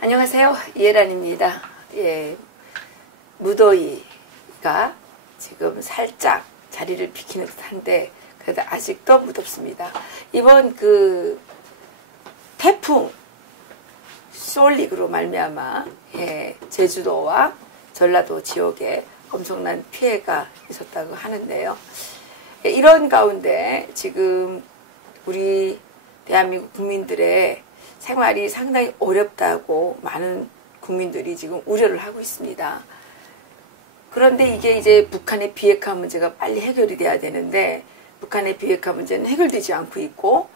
안녕하세요. 이혜란입니다. 예, 무더위가 지금 살짝 자리를 비키는 듯한데 그래도 아직도 무덥습니다. 이번 그 태풍 솔릭으로 말미암아 제주도와 전라도 지역에 엄청난 피해가 있었다고 하는데요. 이런 가운데 지금 우리 대한민국 국민들의 생활이 상당히 어렵다고 많은 국민들이 지금 우려를 하고 있습니다. 그런데 이게 이제 북한의 비핵화 문제가 빨리 해결이 돼야 되는데 북한의 비핵화 문제는 해결되지 않고 있고,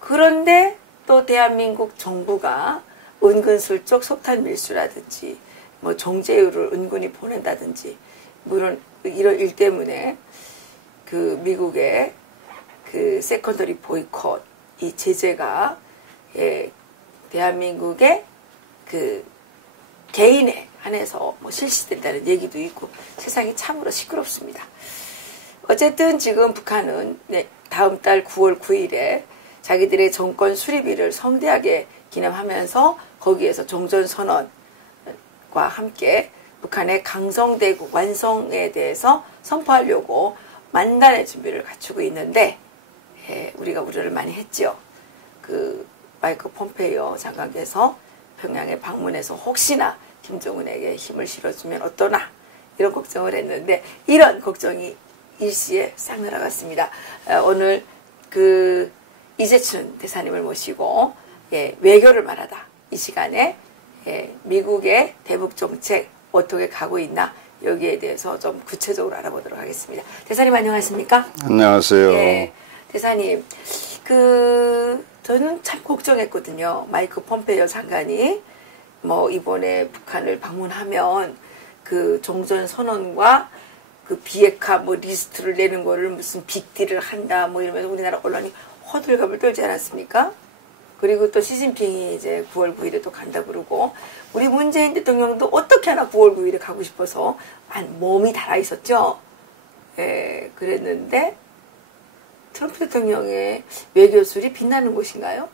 그런데 또 대한민국 정부가 은근슬쩍 석탄 밀수라든지 뭐 정제유를 은근히 보낸다든지 뭐 이런 일 때문에 그 미국의 그 세컨더리 보이콧 이 제재가 대한민국의 그 개인에 한해서 뭐 실시된다는 얘기도 있고 세상이 참으로 시끄럽습니다. 어쨌든 지금 북한은 다음 달 9월 9일에 자기들의 정권 수립일을 성대하게 기념하면서 거기에서 종전선언과 함께 북한의 강성대국 완성에 대해서 선포하려고 만단의 준비를 갖추고 있는데 우리가 우려를 많이 했죠. 그 마이크 폼페이오 장관께서 평양에 방문해서 혹시나 김정은에게 힘을 실어주면 어떠나 이런 걱정을 했는데 이런 걱정이 일시에 싹 날아갔습니다. 오늘 그 이재춘 대사님을 모시고 외교를 말하다 이 시간에 미국의 대북 정책 어떻게 가고 있나 여기에 대해서 좀 구체적으로 알아보도록 하겠습니다. 대사님 안녕하십니까? 안녕하세요. 대사님 저는 참 걱정했거든요. 마이크 폼페이오 장관이 뭐 이번에 북한을 방문하면 그 종전선언과 그 비핵화 뭐 리스트를 내는 거를 무슨 빅딜을 한다 뭐 이러면서 우리나라 언론이 호들갑을 떨지 않았습니까? 그리고 또 시진핑이 이제 9월 9일에 또 간다 그러고 우리 문재인 대통령도 어떻게 하나 9월 9일에 가고 싶어서 몸이 달아 있었죠. 그랬는데 트럼프 대통령의 외교술이 빛나는 곳인가요?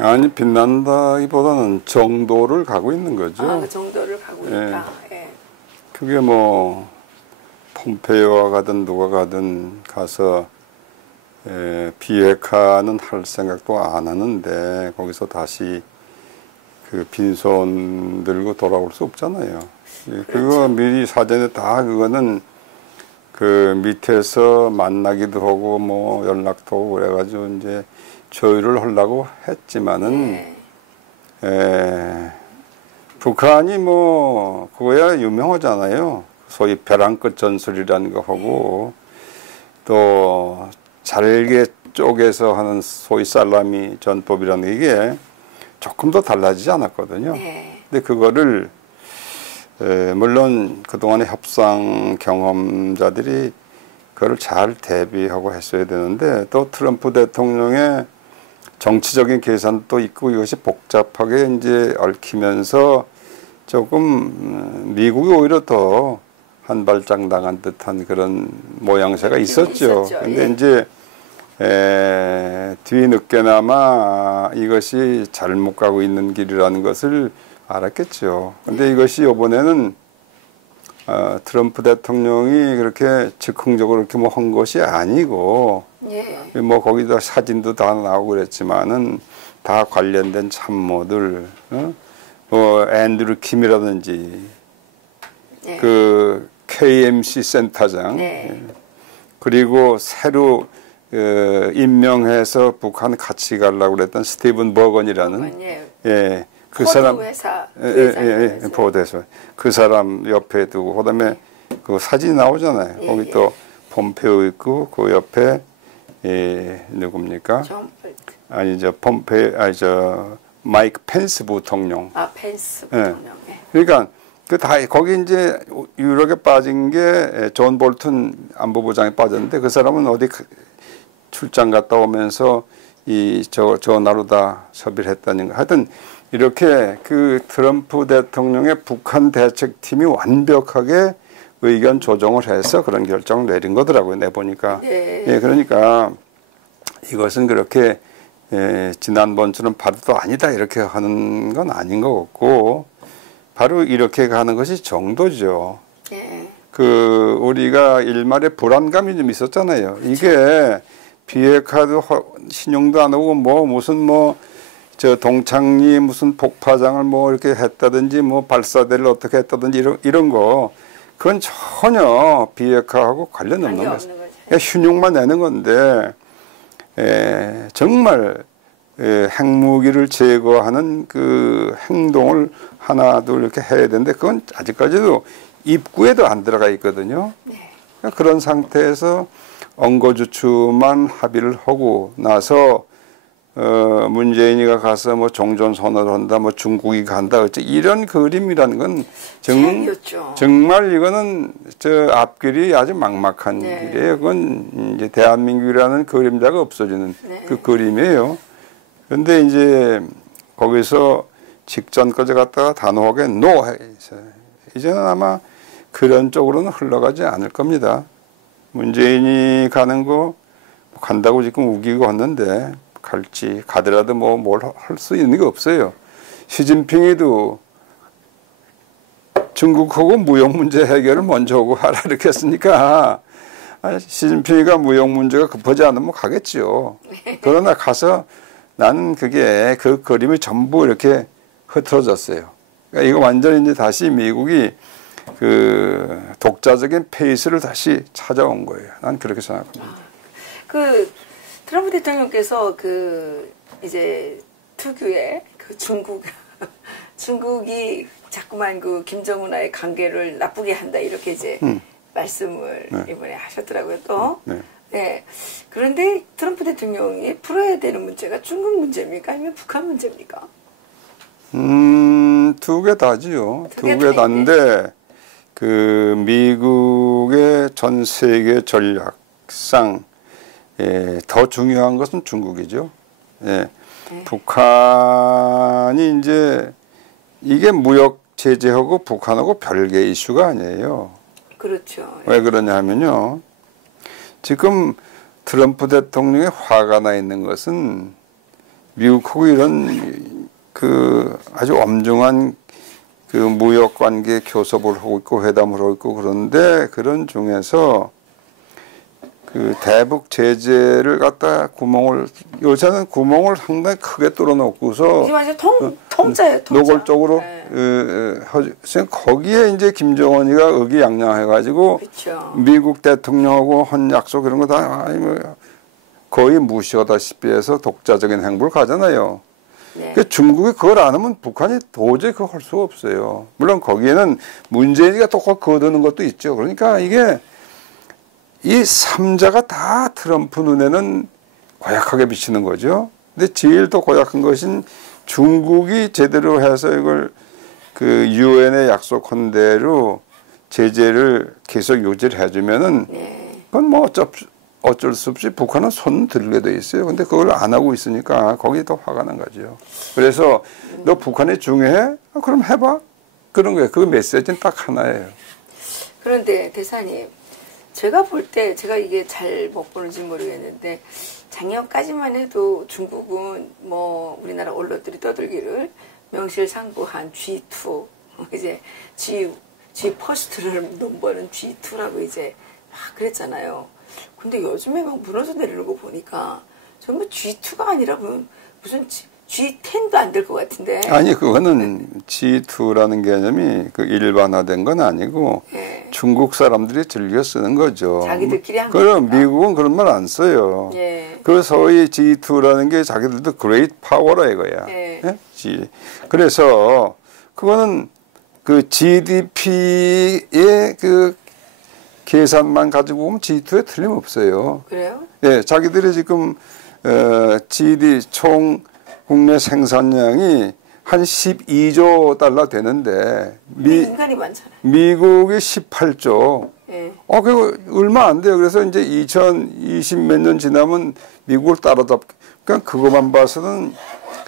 아니, 빛난다기보다는 정도를 가고 있는 거죠. 그 정도를 가고 있다. 그게 뭐 폼페이오가 가든 누가 가든 가서 비핵화는 할 생각도 안 하는데 거기서 다시 그 빈손 들고 돌아올 수 없잖아요. 그렇죠. 그거 미리 사전에 다 그거는 그 밑에서 만나기도 하고 뭐 연락도 하고 그래가지고 이제 조율을 하려고 했지만은 북한이 뭐 그거야 유명하잖아요. 소위 벼랑끝 전술이라는 거 하고 또 잘게 쪼개서 하는 소위 살라미 전법이라는 게 조금 더 달라지지 않았거든요. 근데 그거를 물론 그동안의 협상 경험자들이 그걸 잘 대비하고 했어야 되는데 또 트럼프 대통령의 정치적인 계산도 있고 이것이 복잡하게 이제 얽히면서 조금 미국이 오히려 더 한 발짝 나간 듯한 그런 모양새가 있었죠. 근데 이제 뒤늦게나마 이것이 잘못 가고 있는 길이라는 것을 알았겠죠. 근데 이것이 이번에는 트럼프 대통령이 그렇게 즉흥적으로 이렇게 뭐 한 것이 아니고 뭐 거기다 사진도 다 나오고 그랬지만은 다 관련된 참모들 뭐 앤드루 킴이라든지 그 KMC 센터장 그리고 새로 임명해서 북한 같이 가려고 그랬던 스티븐 버건이라는 그 사람 보도에서 그 사람 옆에 두고 그다음에 그 사진 나오잖아요. 거기 또 폼페이오 있고 그 옆에 누굽니까? 아니 저 마이크 펜스 부통령. 펜스 부통령. 그러니까 그 다 거기 이제 유력에 빠진 게 존 볼튼 안보부장이 빠졌는데 그 사람은 어디 출장 갔다 오면서 전화로 다 협의를 했다는 거. 하여튼 이렇게 그 트럼프 대통령의 북한 대책팀이 완벽하게 의견 조정을 해서 그런 결정을 내린 거더라고요. 내보니까. 네. 예, 그러니까 이것은 그렇게 지난번처럼 바로도 아니다 이렇게 하는 건 아닌 것 같고 바로 이렇게 가는 것이 정도죠. 네. 그 우리가 일말에 불안감이 좀 있었잖아요. 이게 비핵화도 신용도 안 오고 뭐 무슨 저 동창리 무슨 폭파장을 뭐 이렇게 했다든지 뭐 발사대를 어떻게 했다든지 이런 거 그건 전혀 비핵화하고 관련 없는 거죠. 그러니까 흉흉만 내는 건데 정말 핵무기를 제거하는 그 행동을 하나 둘 이렇게 해야 되는데 그건 아직까지도 입구에도 안 들어가 있거든요. 네. 그러니까 그런 상태에서 언거주춤만 합의를 하고 나서 문재인이가 가서 뭐 종전선언을 한다, 뭐 중국이 간다, 어째 이런 그림이라는 건 정말 이거는 저 앞길이 아주 막막한 네. 길이에요. 그건 이제 대한민국이라는 그림자가 없어지는 네. 그 그림이에요. 그런데 이제 거기서 직전까지 갔다가 단호하게 노 해서 이제는 아마 그런 쪽으로는 흘러가지 않을 겁니다. 문재인이 가는 거 간다고 지금 우기고 왔는데 갈지 가더라도 뭐 뭘 할 수 있는 게 없어요. 시진핑이도 중국하고 무역 문제 해결을 먼저 하고 하라 이렇게 했으니까 시진핑이가 무역 문제가 급하지 않으면 가겠죠. 그러나 가서 나는 그게 그 그림이 전부 이렇게 흐트러졌어요. 그러니까 이거 완전히 이제 다시 미국이 그 독자적인 페이스를 다시 찾아온 거예요. 난 그렇게 생각합니다. 그 트럼프 대통령께서 그 이제 특유의 그 중국이 자꾸만 그 김정은와의 관계를 나쁘게 한다 이렇게 이제 말씀을 네. 이번에 하셨더라고요. 또. 네. 네. 그런데 트럼프 대통령이 풀어야 되는 문제가 중국 문제입니까? 아니면 북한 문제입니까? 두 개 다지요. 두 개 다인데 그 미국의 전 세계 전략상 더 중요한 것은 중국이죠. 예. 네. 북한이 이제 이게 무역 제재하고 북한하고 별개 이슈가 아니에요. 그렇죠. 왜 그러냐 하면요. 지금 트럼프 대통령의 화가 나 있는 것은 미국하고 이런 그 아주 엄중한 그 무역 관계 교섭을 하고 있고 회담을 하고 있고 그런데 그런 중에서 그 대북 제재를 갖다 요새는 구멍을 상당히 크게 뚫어놓고서 통짜예요. 노골적으로 네. 거기에 이제 김정은이가 의기양양해가지고 그렇죠. 미국 대통령하고 한 약속 이런 거 다 거의 무시하다시피 해서 독자적인 행보를 가잖아요. 네. 그 중국이 그걸 안 하면 북한이 도저히 그걸 할 수가 없어요. 물론 거기에는 문재인이가 똑같이 거두는 것도 있죠. 그러니까 이게 이 3자가 다 트럼프 눈에는 고약하게 비치는 거죠. 근데 제일 더 고약한 것은 중국이 제대로 해서 이걸 그 유엔에 약속한 대로 제재를 계속 유지를 해주면은 그건 뭐 어쩔 수 없이 북한은 손 들게 돼 있어요. 근데 그걸 안 하고 있으니까 거기에 더 화가 난 거죠. 그래서 너 북한이 중요해? 그럼 해봐. 그런 거예요. 그 메시지는 딱 하나예요. 그런데 대사님, 제가 볼 때 제가 이게 잘 못 보는지 모르겠는데 작년까지만 해도 중국은 뭐 우리나라 언론들이 떠들기를 명실상부한 G2 이제 G 퍼스트를 넘보는 G2라고 이제 막 그랬잖아요. 근데 요즘에 막 무너져 내리는 거 보니까 전부 G2가 아니라 무슨 G10도 안 될 것 같은데. 아니 그거는 G2라는 개념이 그 일반화된 건 아니고 예. 중국 사람들이 즐겨 쓰는 거죠. 자기들끼리 한 그럼 거니까. 미국은 그런 말 안 써요. 예. 그 소위 G2라는 게 자기들도 그레이트 파워라 이거야. 예. 예? 그래서 그거는 그 GDP의 그 계산만 가지고 보면 G2에 틀림없어요. 그래요? 예, 자기들이 지금 GD 총 국내 생산량이 한 12조 달러 되는데 인간이 많잖아요. 미국이 18조. 예. 그거 얼마 안 돼요. 그래서 이제 2020 몇 년 지나면 미국을 따라잡. 그러니까 그것만 봐서는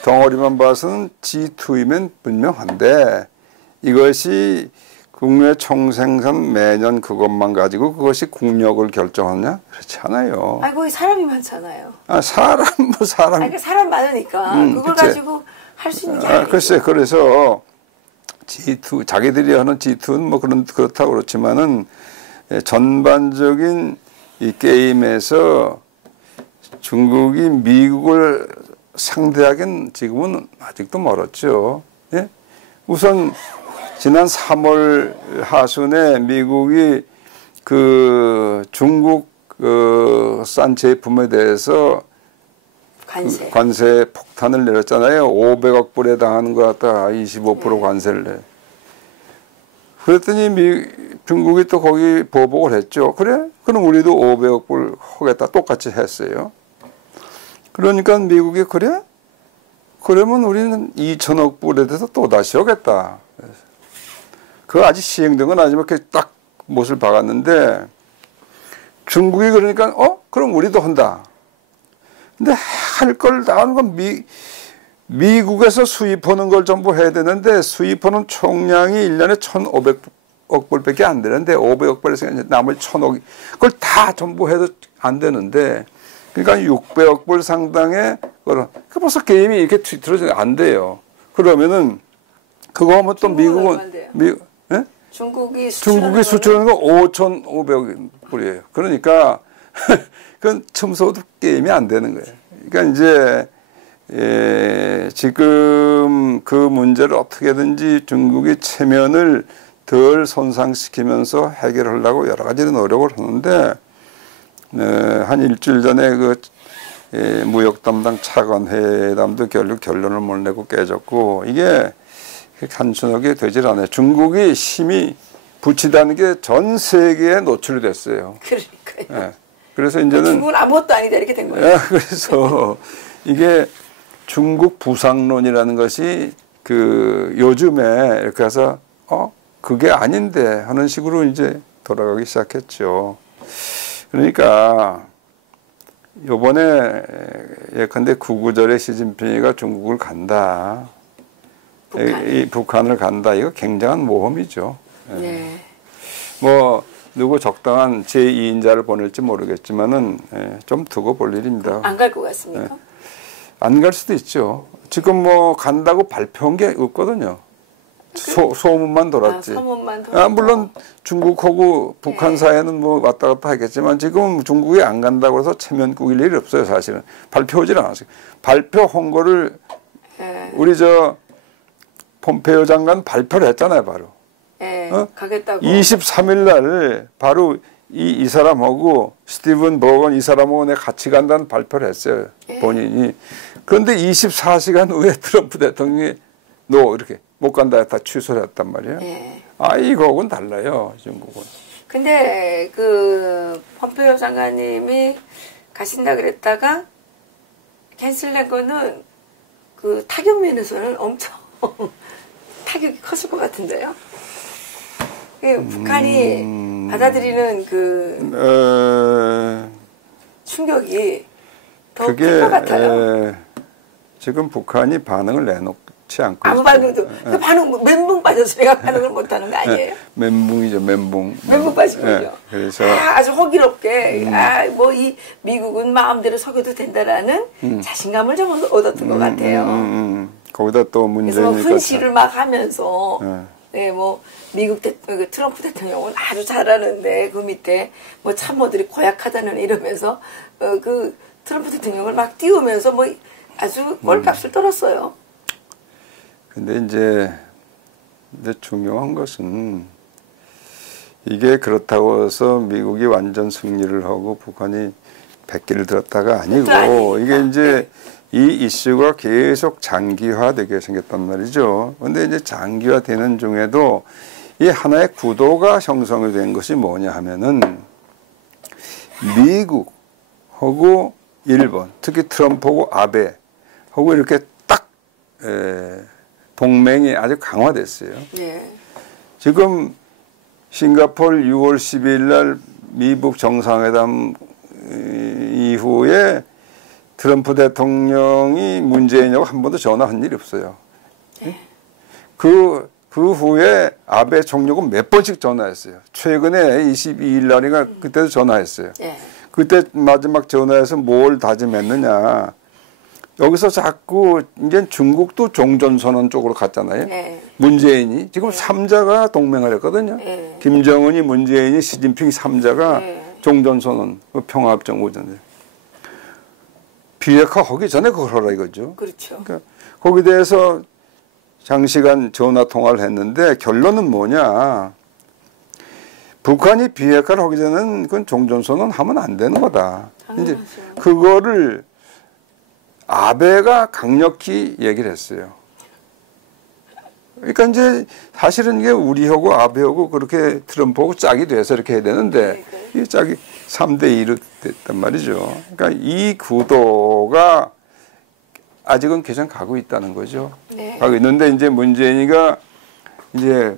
덩어리만 봐서는 G2이면 분명한데 이것이 국내 총생산 매년 그것만 가지고 그것이 국력을 결정하냐? 그렇지 않아요. 거기 사람이 많잖아요. 사람. 그러니까 사람 많으니까 그걸 그치. 가지고 할 수 있는 게 아니에요. 글쎄, 그래서 G2 자기들이 하는 G2는 뭐 그렇다고 그렇지만은 전반적인 이 게임에서 중국이 미국을 상대하기는 지금은 아직도 멀었죠. 예? 우선 지난 3월 하순에 미국이 그 중국 싼 제품에 대해서 관세 폭탄을 내렸잖아요. 500억 불에 해당하는 거 갖다 25% 관세를 내. 그랬더니 중국이 또 거기 보복을 했죠. 그래? 그럼 우리도 500억 불 하겠다. 똑같이 했어요. 그러니까 미국이 그래? 그러면 우리는 2천억 불에 대해서 또다시 하겠다. 그거 아직 시행된 건 아니지만 이렇게 딱 못을 박았는데 중국이 그러니까 그럼 우리도 한다. 근데 할 걸 다 하는 건 미국에서 수입하는 걸 전부 해야 되는데 수입하는 총량이 1년에 1,500억 불밖에 안 되는데 500억 불에서 나머지 1,000억 그걸 다 전부 해도 안 되는데 그러니까 600억 불 상당의 그 벌써 게임이 이렇게 들어서 안 돼요. 그러면은 그거 하면 또 미국은 예? 중국이 수출하는 거 5,500억 불이에요. 그러니까 그건 첨소도 게임이 안 되는 거예요. 그러니까 이제 지금 그 문제를 어떻게든지 중국이 체면을 덜 손상시키면서 해결하려고 여러 가지 노력을 하는데 한 일주일 전에 그 무역 담당 차관 회담도 결국 결론을 못 내고 깨졌고 이게 단순하게 되질 않아요. 중국이 힘이 붙이다는 게 전 세계에 노출이 됐어요. 그러니까요. 예. 그래서 이제는 중국은 아무것도 아니다 이렇게 된 거예요. 예, 그래서 이게 중국 부상론이라는 것이 그 요즘에 이렇게 해서 그게 아닌데 하는 식으로 이제 돌아가기 시작했죠. 그러니까 요번에 예컨대 구구절에 시진핑이가 중국을 간다. 북한을 간다. 이거 굉장한 모험이죠. 네. 뭐 누구 적당한 제2인자를 보낼지 모르겠지만은 좀 두고 볼 일입니다. 안 갈 것 같습니까? 안 갈 수도 있죠. 지금 뭐 간다고 발표한 게 없거든요. 소문만 돌았지. 소문만 돌았고. 물론 중국하고 북한 사이에는 뭐 왔다 갔다 하겠지만 지금 중국이 안 간다고 해서 체면 꾸길 일이 없어요. 사실은. 발표하지 않았어요. 발표한 거를 우리 폼페이오 장관 발표를 했잖아요. 바로. 가겠다고. 23일 날 바로 이 사람하고 스티븐 버건 이 사람하고 내가 같이 간다는 발표를 했어요. 본인이. 그런데 24시간 후에 트럼프 대통령이 이렇게 못 간다 다 취소를 했단 말이에요. 이거하고는 달라요. 중국은. 근데 그 폼페이오 장관님이 가신다 그랬다가 캔슬된 거는 그 타격 면에서는 엄청 타격이 컸을 것 같은데요. 북한이 받아들이는 그 충격이 더 클 것 같아요. 지금 북한이 반응을 내놓지 않고 아무 반응도 그 반응 멘붕 빠져서 내가 반응을 못하는 거 아니에요? 멘붕이죠, 멘붕. 멘붕 빠진 거죠. 그래서 아주 호기롭게 뭐 이 미국은 마음대로 속여도 된다라는 자신감을 좀 얻었던 것 같아요. 거기다 또 문제니까. 그래서 훈시를 막 하면서. 뭐 미국 트럼프 대통령은 아주 잘하는데 그 밑에 뭐 참모들이 고약하다는 이러면서 그 트럼프 대통령을 막 띄우면서 뭐 아주 꼴값을 떨었어요. 근데 이제 중요한 것은 이게 그렇다고 해서 미국이 완전 승리를 하고 북한이 백기를 들었다가 아니고 이게 이제 이 이슈가 계속 장기화되게 생겼단 말이죠. 그런데 이제 장기화되는 중에도 이 하나의 구도가 형성이 된 것이 뭐냐 하면은 미국하고 일본, 특히 트럼프하고 아베하고 이렇게 딱 동맹이 아주 강화됐어요. 예. 지금 싱가포르 6월 12일 날 미북 정상회담 이후에 트럼프 대통령이 문재인하고 한 번도 전화한 일이 없어요. 예. 그 후에 아베 총리가 몇 번씩 전화했어요. 최근에 22일 날인가 그때도 전화했어요. 예. 그때 마지막 전화해서 뭘 다짐했느냐. 여기서 자꾸 이제 중국도 종전선언 쪽으로 갔잖아요. 네. 문재인이 지금 3자가 동맹을 했거든요. 네. 김정은이, 문재인이, 시진핑 3자가 네. 종전선언, 평화협정구전. 비핵화하기 전에 그걸 하라 이거죠. 그렇죠. 그러니까 거기에 대해서 장시간 전화 통화를 했는데 결론은 뭐냐. 북한이 비핵화를 하기 전에는 그건 종전선언 하면 안 되는 거다. 이제 그거를 아베가 강력히 얘기를 했어요. 그러니까 이제 사실은 이게 우리하고 아베하고 그렇게 트럼프하고 짝이 돼서 이렇게 해야 되는데 이 짝이 3대 2로 됐단 말이죠. 그러니까 이 구도가 아직은 계속 가고 있다는 거죠. 네. 가고 있는데 이제 문재인이가 이제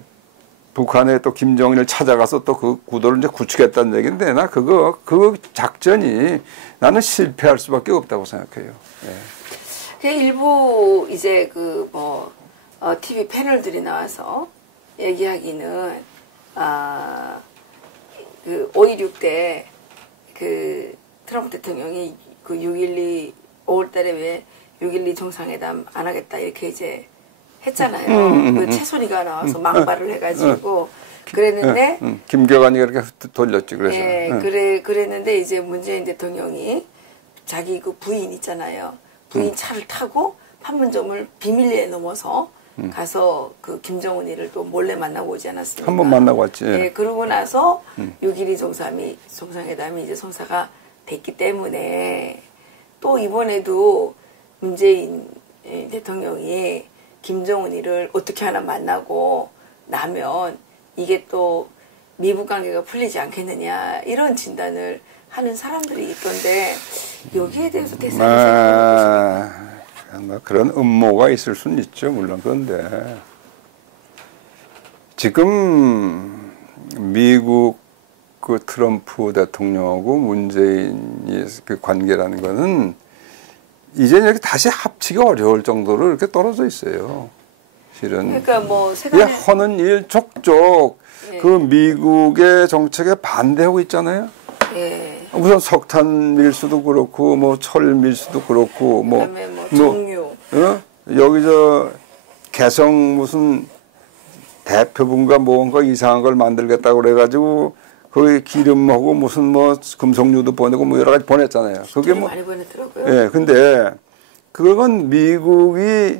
북한에 또 김정일을 찾아가서 또 그 구도를 이제 구축했다는 얘기인데 나 그 작전이 나는 실패할 수밖에 없다고 생각해요. 예. 일부 이제 그 뭐 TV 패널들이 나와서 얘기하기는 그 5.16 때 그 트럼프 대통령이 그 6.12 5월달에 왜 6.12 정상회담 안 하겠다 이렇게 이제 했잖아요. 그 최순희가 나와서 망발을 해가지고 그랬는데 김경환이가 이렇게 돌렸지 그래서. 예, 그랬는데 이제 문재인 대통령이 자기 그 부인 있잖아요. 부인 차를 타고 판문점을 비밀리에 넘어서 가서 그 김정은이를 또 몰래 만나고 오지 않았습니까? 한 번 만나고 왔지. 예, 그러고 나서 6.12 정상회담이 이제 성사가 됐기 때문에 또 이번에도 문재인 대통령이 김정은이를 어떻게 하나 만나고 나면 이게 또 미북 관계가 풀리지 않겠느냐 이런 진단을 하는 사람들이 있던데 여기에 대해서 대상이 생각해 보십니까? 그런 음모가 있을 수는 있죠. 물론 그런데 지금 미국 그 트럼프 대통령하고 문재인의 그 관계라는 거는 이제 이렇게 다시 합치기 어려울 정도로 이렇게 떨어져 있어요. 실은. 그러니까 뭐 세상에 하는 일 족족 그 미국의 정책에 반대하고 있잖아요. 예. 우선 석탄 밀수도 그렇고 뭐 철 밀수도 그렇고 그다음에 뭐 정유. 여기 저 개성 무슨 대표분과 뭔가 이상한 걸 만들겠다고 그래가지고 거기 기름하고 무슨 뭐 금속류도 보내고 뭐 여러 가지 보냈잖아요. 그게 뭐 많이 보냈더라고요. 예, 근데 그건 미국이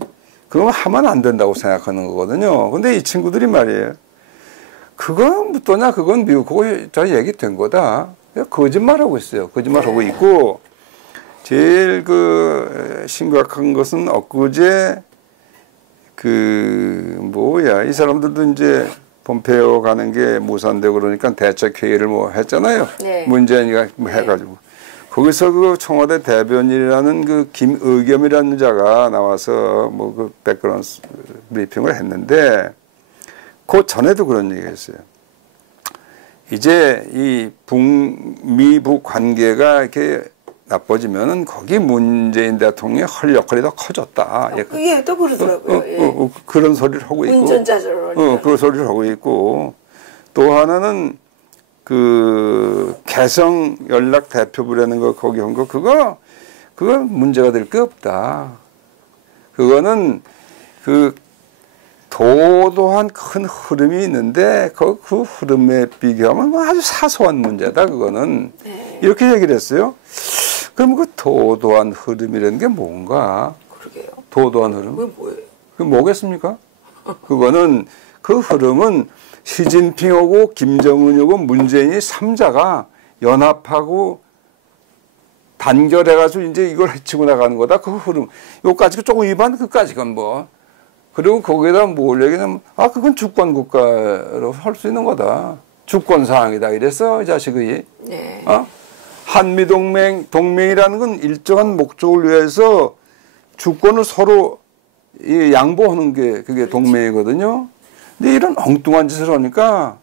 그건 하면 안 된다고 생각하는 거거든요. 근데 이 친구들이 말이에요. 그건 묻더냐 그건 미국하고 저 얘기된 거다. 거짓말하고 있어요. 거짓말하고 있고 제일 그 심각한 것은 엊그제 그 뭐야 이 사람들도 이제 폼페이오 가는 게 무산되고 그러니까 대책회의를 뭐 했잖아요. 네. 문재인이가 뭐 해가지고 거기서 그 청와대 대변인이라는 그 김의겸이라는 자가 나와서 뭐 그 백그라운드 브리핑을 했는데 그 전에도 그런 얘기했어요. 이제 이 북미북 관계가 이렇게 나빠지면은 거기 문재인 대통령이 할 역할이 더 커졌다. 그게 또 그러더라고요. 그런 소리를 하고 있고. 운전자로. 그런 소리를 하고 있고. 또 하나는 그 개성 연락 대표부라는 거 거기 한 거 그거 문제가 될 게 없다. 그거는 그 도도한 큰 흐름이 있는데 그 흐름에 비교하면 뭐 아주 사소한 문제다 그거는. 네. 이렇게 얘기를 했어요. 그럼 그 도도한 흐름이라는 게 뭔가? 그러게요. 도도한 흐름? 그게 뭐예요? 그게 뭐겠습니까? 그거는 그 흐름은 시진핑하고 김정은하고 문재인이 3자가 연합하고 단결해가지고 이제 이걸 해치고 나가는 거다. 그 흐름. 요까지 조금 위반, 그까지건 뭐. 그리고 거기에다 뭘 얘기냐면, 그건 주권국가로 할 수 있는 거다. 주권사항이다. 이랬어, 이 자식이. 네. 한미동맹이라는 건 일정한 목적을 위해서 주권을 서로 이 양보하는 게 그게 그렇지. 동맹이거든요. 근데 이런 엉뚱한 짓을 하니까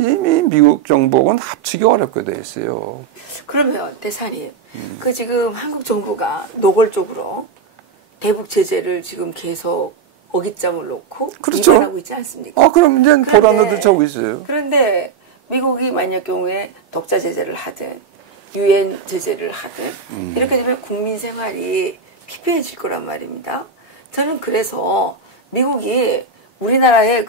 이미 미국 정부하고는 합치기 어렵게 돼 있어요. 그러면 대사님, 그 지금 한국 정부가 노골적으로 대북 제재를 지금 계속 어깃장을 놓고 그렇죠. 위반하고 있지 않습니까? 그럼 이제 보란노도 차고 있어요. 그런데 미국이 만약 경우에 독자 제재를 하든 유엔 제재를 하든 이렇게 되면 국민 생활이 피폐해질 거란 말입니다. 저는 그래서 미국이 우리나라의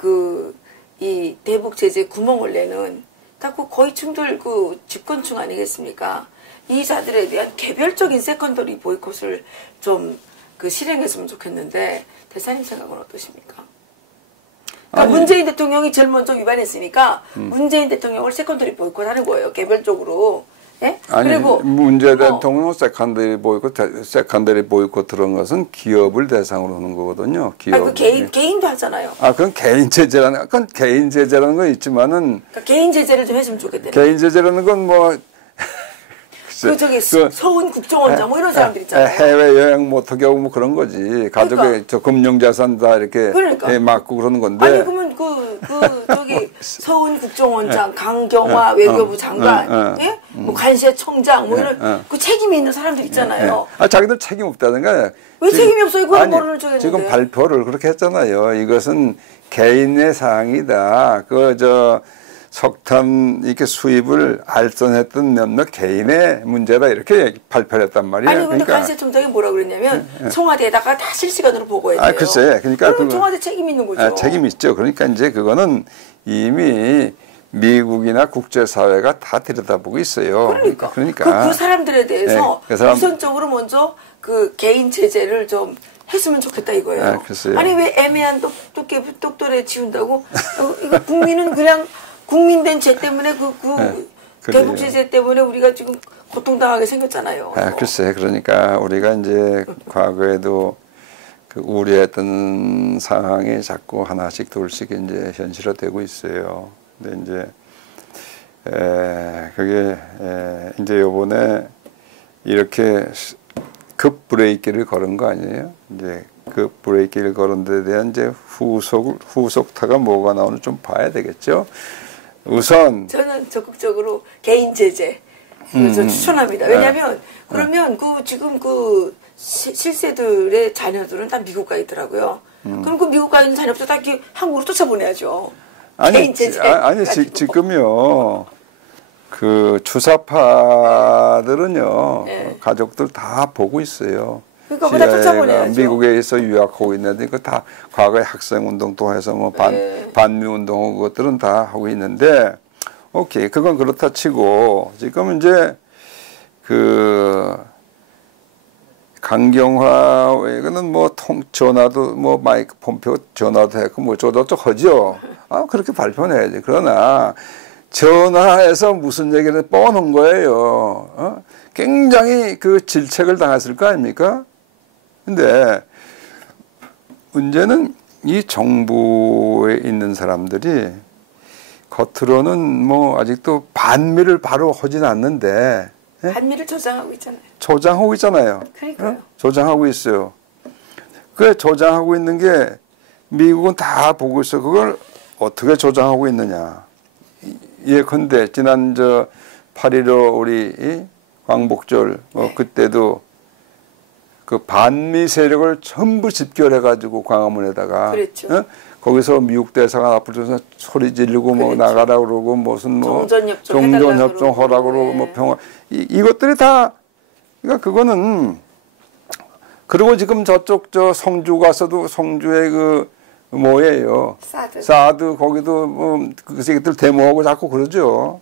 이 대북 제재 구멍을 내는 딱 그 거의층들 그 집권층 아니겠습니까? 이 자들에 대한 개별적인 세컨더리 보이콧을 좀 실행했으면 좋겠는데 대사님 생각은 어떠십니까? 그러니까 문재인 대통령이 제일 먼저 위반했으니까 문재인 대통령을 세컨더리 보이콧하는 거예요. 개별적으로. 예? 아니, 그리고 문재인 대통령 세컨더리 보이콧 들은 것은 기업을 대상으로 하는 거거든요. 기업. 그 개인도 하잖아요. 그건 개인 제재라는 건 있지만은. 그러니까 개인 제재를 좀 했으면 좋겠대요. 개인 제재라는 건 뭐. 서훈 국정원장 뭐 이런 사람들 있잖아요. 해외 여행 못하게 하고 뭐 그런 거지. 가족의 저 금융자산 다 이렇게 막고 그러는 건데. 아니 그러면 서훈 국정원장, 강경화 외교부 장관, 예? 뭐 관세청장 뭐 이런 그 책임이 있는 사람들 있잖아요. 자기들 책임 없다는 거야. 왜 책임이 없어요? 그건 모르는 쪽인데. 지금 발표를 그렇게 했잖아요. 이것은 개인의 사항이다. 석탄 이렇게 수입을 알선했던 몇몇 개인의 문제다 이렇게 발표를 했단 말이에요. 아니 근데 관세청장이 뭐라 그랬냐면 청와대에다가 다 실시간으로 보고해야 돼요. 글쎄, 그러니까 그럼 청와대 책임이 있는 거죠. 책임 있죠. 그러니까 이제 그거는 이미 미국이나 국제사회가 다 들여다보고 있어요. 그러니까 그 사람들에 대해서 우선적으로 먼저 그 개인 제재를 좀 했으면 좋겠다 이거예요. 아니 왜 애매한 똑돌에 지운다고? 이거 국민은 그냥 국민된 죄 때문에 대북 제재 때문에 우리가 지금 고통당하게 생겼잖아요. 글쎄, 그러니까 우리가 이제 과거에도 우려했던 상황이 자꾸 하나씩 둘씩 이제 현실화되고 있어요. 근데 이제 그게 이제 요번에 이렇게 급 브레이크를 걸은 거 아니에요? 이제 급 브레이크를 걸은 데 대한 이제 후속타가 뭐가 나오는지 좀 봐야 되겠죠. 우선 저는 적극적으로 개인 제재 저 추천합니다. 왜냐하면 그러면 지금 실세들의 자녀들은 다 미국 가 있더라고요. 그럼 그 미국 가 있는 자녀들 다 한국으로 쫓아보내야죠. 개인 제재. 지금요. 그 주사파들은요. 가족들 다 보고 있어요. 그러니까 다 쫓아보내야죠. 미국에서 유학하고 있는데 그 다 과거에 학생 운동도 해서 뭐 반미 운동 그것들은 다 하고 있는데 오케이 그건 그렇다 치고 지금 이제 강경화에는 뭐 전화도 뭐 마이크 폼페오 전화도 했고 뭐 저저쪽 하죠. 그렇게 발표는 해야지. 그러나 전화해서 무슨 얘기를 뻔한 거예요. 굉장히 질책을 당했을 거 아닙니까? 근데 문제는 이 정부에 있는 사람들이 겉으로는 뭐 아직도 반미를 바로 하진 않는데 반미를 조장하고 있잖아요. 조장하고 있잖아요. 그러니까요. 조장하고 있어요. 그 조장하고 있는 게 미국은 다 보고 있어. 그걸 어떻게 조장하고 있느냐. 예컨대 지난 8.15 우리 광복절 그때도 그 반미 세력을 전부 집결해가지고 광화문에다가 그랬죠. 거기서 미국 대사관 앞으로 소리 지르고 뭐 나가라 그러고 무슨 뭐 종전협정 하라고 그러고 뭐 평화 이것들이 다 그러니까 그거는 그리고 지금 저쪽 성주 가서도 성주의 뭐예요 사드 거기도 뭐 그 새끼들 데모하고 자꾸 그러죠.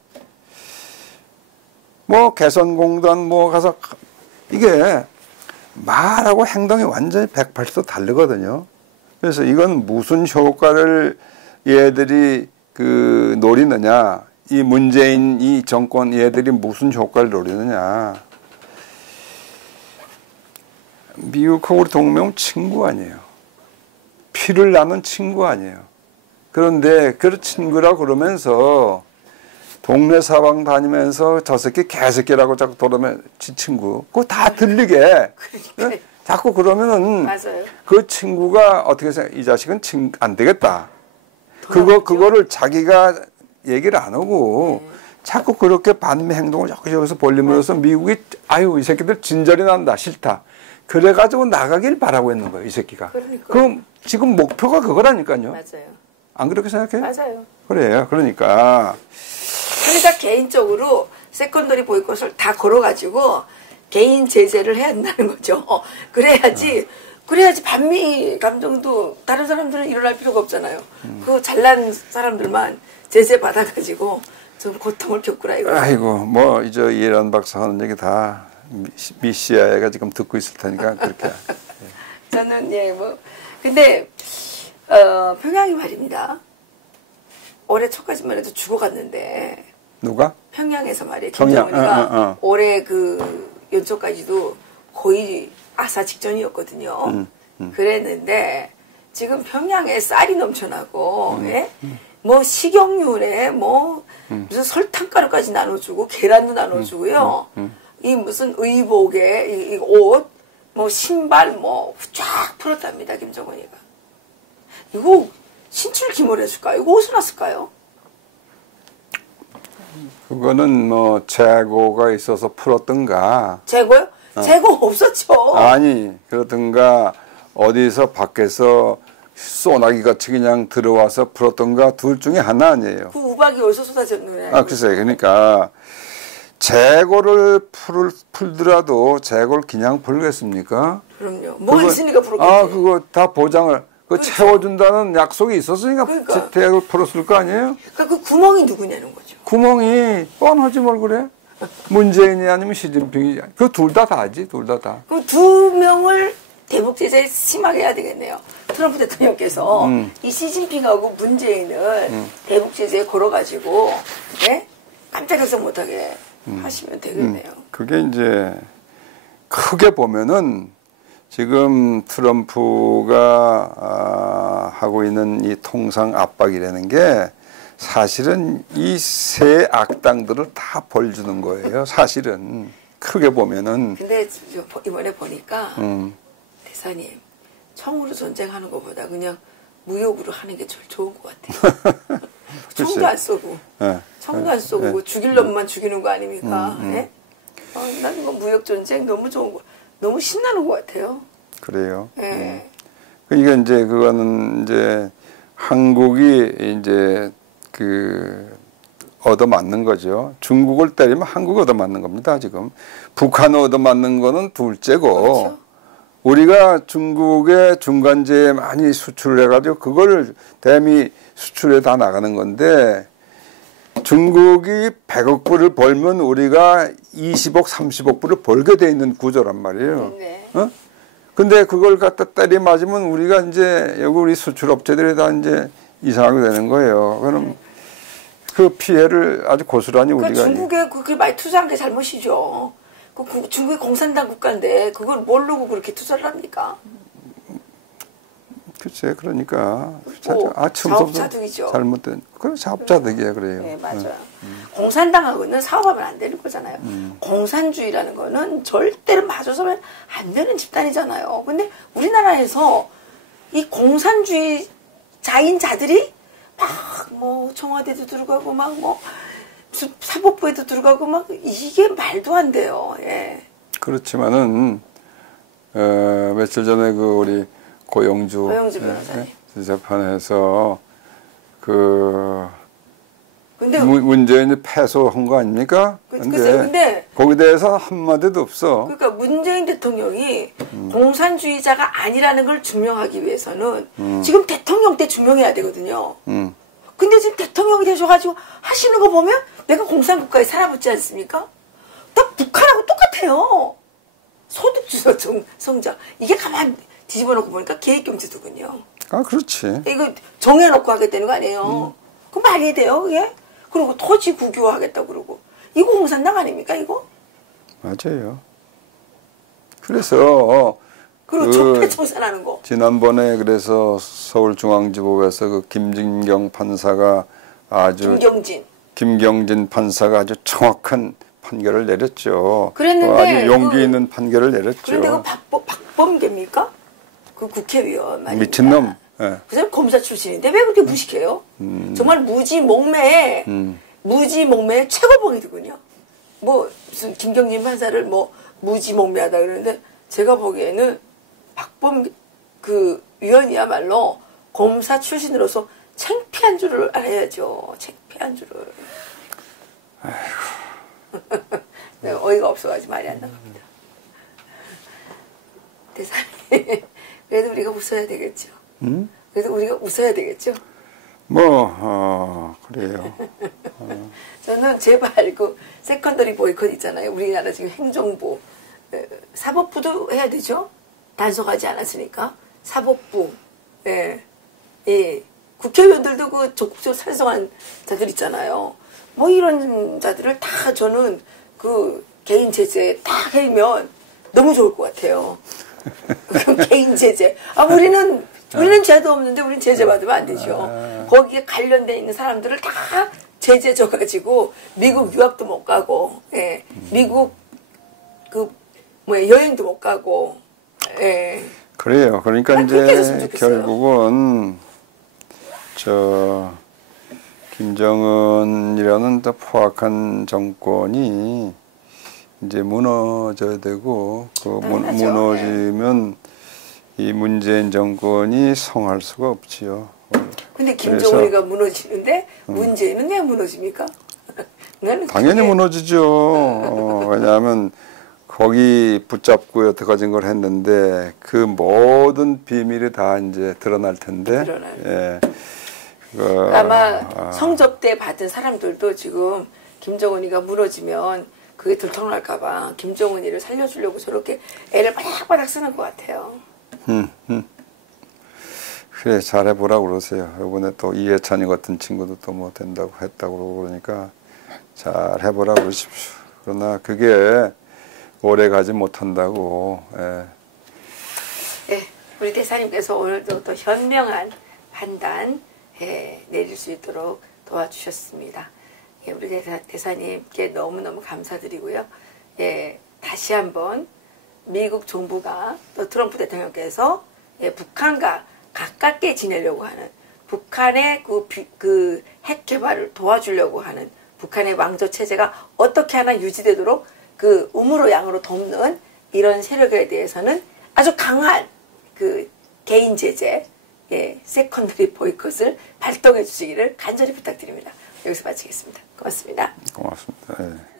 뭐 개선공단 뭐 가서 이게 말하고 행동이 완전히 180도 다르거든요. 그래서 이건 무슨 효과를 얘들이 노리느냐, 이 문재인 이 정권 얘들이 무슨 효과를 노리느냐. 미국하고 우리 동맹은 친구 아니에요. 피를 나눈 친구 아니에요. 그런데 그 친구라고 그러면서 동네 사방 다니면서 저 새끼 개새끼라고 자꾸 돌아면 지 친구 그거 다 들리게 자꾸 그러면은 맞아요. 그 친구가 어떻게 생각? 이 자식은 안 되겠다. 돌아가죠. 그거를 자기가 얘기를 안 하고 자꾸 그렇게 반미 행동을 여기저기서 벌리면서 미국이 아유 이 새끼들 진절이 난다 싫다. 그래가지고 나가길 바라고 있는 거예요 이 새끼가. 그러니까. 그럼 지금 목표가 그거라니까요. 맞아요. 안 그렇게 생각해요? 맞아요. 그래요. 그러니까 개인적으로 세컨더리 보이콧을 다 걸어가지고 개인 제재를 해야 한다는 거죠. 그래야지 반미 감정도 다른 사람들은 일어날 필요가 없잖아요. 그 잘난 사람들만 제재 받아가지고 좀 고통을 겪으라 이거. 아이고 뭐 이제 이란 박사 하는 얘기 다 미시아가 지금 듣고 있을 테니까 그렇게. 저는 근데 평양이 말입니다. 올해 초까지만 해도 죽어갔는데. 누가? 평양에서 말이에요. 평양. 김정은이가 올해 그 연초까지도 거의 아사 직전이었거든요. 그랬는데 지금 평양에 쌀이 넘쳐나고 뭐 식용유에 뭐 무슨 설탕가루까지 나눠주고 계란도 나눠주고요. 이 무슨 의복에 이 옷, 뭐 신발 뭐 쫙 풀었답니다. 김정은이가. 이거 신출귀몰해줄까요? 이거 어디서 났을까요? 그거는 뭐 재고가 있어서 풀었던가. 재고요? 재고 없었죠. 아니 그러든가 어디서 밖에서 소나기 같이 그냥 들어와서 풀었던가 둘 중에 하나 아니에요. 그 우박이 어디서 쏟아졌느냐. 글쎄요. 그러니까 재고를 풀더라도 재고를 그냥 풀겠습니까? 그럼요. 뭐 있으니까 풀었겠지. 그거 다 보장을 그렇죠. 채워준다는 약속이 있었으니까 그러니까. 재고를 풀었을 거 아니에요? 그러니까 그 구멍이 누구냐는 거죠. 구멍이 뻔하지 뭘 그래? 문재인이 아니면 시진핑이 그 둘 다 다지 둘 다 다. 그 두 명을 대북 제재 심하게 해야 되겠네요. 트럼프 대통령께서 이 시진핑하고 문재인을 대북 제재에 걸어가지고 깜짝 해석 못하게 하시면 되겠네요. 그게 이제 크게 보면은 지금 트럼프가 하고 있는 이 통상 압박이라는 게 사실은 이 세 악당들을 다 벌주는 거예요. 사실은 크게 보면은. 근데 이번에 보니까 대사님 총으로 전쟁하는 것보다 그냥 무역으로 하는 게 제일 좋은 것 같아요. 총도 안 쏘고 총도 안 쏘고 죽일 놈만 죽이는 거 아닙니까? 난 이거 무역 전쟁 너무 좋은 거, 너무 신나는 것 같아요. 그래요. 네. 그러니까 이제 그거는 이제 한국이 이제 얻어맞는 거죠. 중국을 때리면 한국이 얻어맞는 겁니다. 지금 북한을 얻어맞는 거는 둘째고 그렇죠. 우리가 중국에 중간재에 많이 수출을 해가지고 그걸 대미 수출에 다 나가는 건데 중국이 100억 불을 벌면 우리가 20억, 30억 불을 벌게 돼 있는 구조란 말이에요. 네. 근데 그걸 갖다 때리 맞으면 우리가 이제 여기 우리 수출업체들이 다 이제 이상하게 되는 거예요. 그럼 그 피해를 아주 고스란히 우리가. 중국에 그렇게 많이 투자한 게 잘못이죠. 중국이 공산당 국가인데 그걸 모르고 그렇게 투자를 합니까? 글쎄, 그러니까. 자업자득이죠. 잘못된. 그래, 자업자득이에요, 그래요. 네, 맞아요. 공산당하고는 사업하면 안 되는 거잖아요. 공산주의라는 거는 절대로 마주서면 안 되는 집단이잖아요. 근데 우리나라에서 이 공산주의자인 자들이 막 뭐 청와대도 들어가고 막 뭐 사법부에도 들어가고 막 이게 말도 안 돼요. 예. 그렇지만은 며칠 전에 그 우리 고영주 변호사님 재판에서 근데 문재인이 패소한 거 아닙니까? 근데 거기에 대해서 한마디도 없어. 그러니까 문재인 대통령이 공산주의자가 아니라는 걸 증명하기 위해서는 지금 대통령 때 증명해야 되거든요. 근데 지금 대통령이 되셔가지고 하시는 거 보면 내가 공산국가에 살아보지 않습니까? 딱 북한하고 똑같아요. 소득주도 성장. 이게 가만 뒤집어 놓고 보니까 계획경제도군요. 아, 그렇지. 이거 정해놓고 하겠다는 거 아니에요. 그럼 말이 돼요, 그게? 그리고 토지 국유화하겠다고 그러고. 이거 공산당 아닙니까, 이거? 맞아요. 그래서 그리고 적폐청산하는 거. 지난번에 그래서 서울중앙지법에서 그 김진경 판사가 아주 김경진 판사가 아주 정확한 판결을 내렸죠. 그랬는데 아주 용기 있는 판결을 내렸죠. 그런데 그 박범계입니까? 그 국회의원 말입니다. 미친놈. 예. 그 사람 검사 출신인데 왜 그렇게 무식해요? 정말 무지몽매의 최고봉이더군요. 뭐 무슨 김경진 판사를 뭐 무지몽매하다 그러는데 제가 보기에는 박범 그 위원이야말로 검사 출신으로서 창피한 줄을 알아야죠. 창피한 줄을. 네, 어이가 없어가지고 말이 안 나갑니다. 대사님, 그래도 우리가 웃어야 되겠죠. 그래도 우리가 웃어야 되겠죠. 그래요. 저는 제발 그 세컨더리 보이콧 있잖아요. 우리나라 지금 행정부, 사법부도 해야 되죠. 단속하지 않았으니까 사법부, 예, 국회의원들도 그 적극적으로 찬성한 자들 있잖아요. 뭐 이런 자들을 다 저는 그 개인 제재 딱 해면 너무 좋을 것 같아요. 개인 제재. 우리는 죄도 없는데 우리는 제재 받으면 안 되죠. 거기에 관련돼 있는 사람들을 다 제재 줘가지고 미국 유학도 못 가고, 예, 미국 여행도 못 가고, 예. 그래요. 그러니까 이제 결국은 김정은이라는 또 포악한 정권이 이제 무너져야 되고 무너지면 이 문재인 정권이 성할 수가 없지요. 근데 김정은이가 무너지는데 문재인은 왜 무너집니까? 당연히 무너지죠. 왜냐하면 거기 붙잡고 여태까지 걸 했는데 그 모든 비밀이 다 이제 드러날 텐데. 예. 아마 성접대 받은 사람들도 지금 김정은이가 무너지면 그게 들통날까봐 김정은이를 살려주려고 저렇게 애를 바닥바닥 쓰는 것 같아요. 그래, 잘해보라고 그러세요. 이번에 또 이해찬이 같은 친구도 또 뭐 된다고 했다고 그러니까 잘해보라고 그러십시오. 그러나 그게 오래 가지 못한다고. 예. 네, 우리 대사님께서 오늘도 또 현명한 판단 내릴 수 있도록 도와주셨습니다. 예, 우리 대사님께 너무너무 감사드리고요. 예, 다시 한번 미국 정부가 또 트럼프 대통령께서 북한과 가깝게 지내려고 하는 북한의 그 핵 개발을 도와주려고 하는 북한의 왕조 체제가 어떻게 하나 유지되도록 그 우무로 양으로 돕는 이런 세력에 대해서는 아주 강한 그 개인 제재, 세컨더리 보이콧을 발동해 주시기를 간절히 부탁드립니다. 여기서 마치겠습니다. 고맙습니다. 고맙습니다. 예.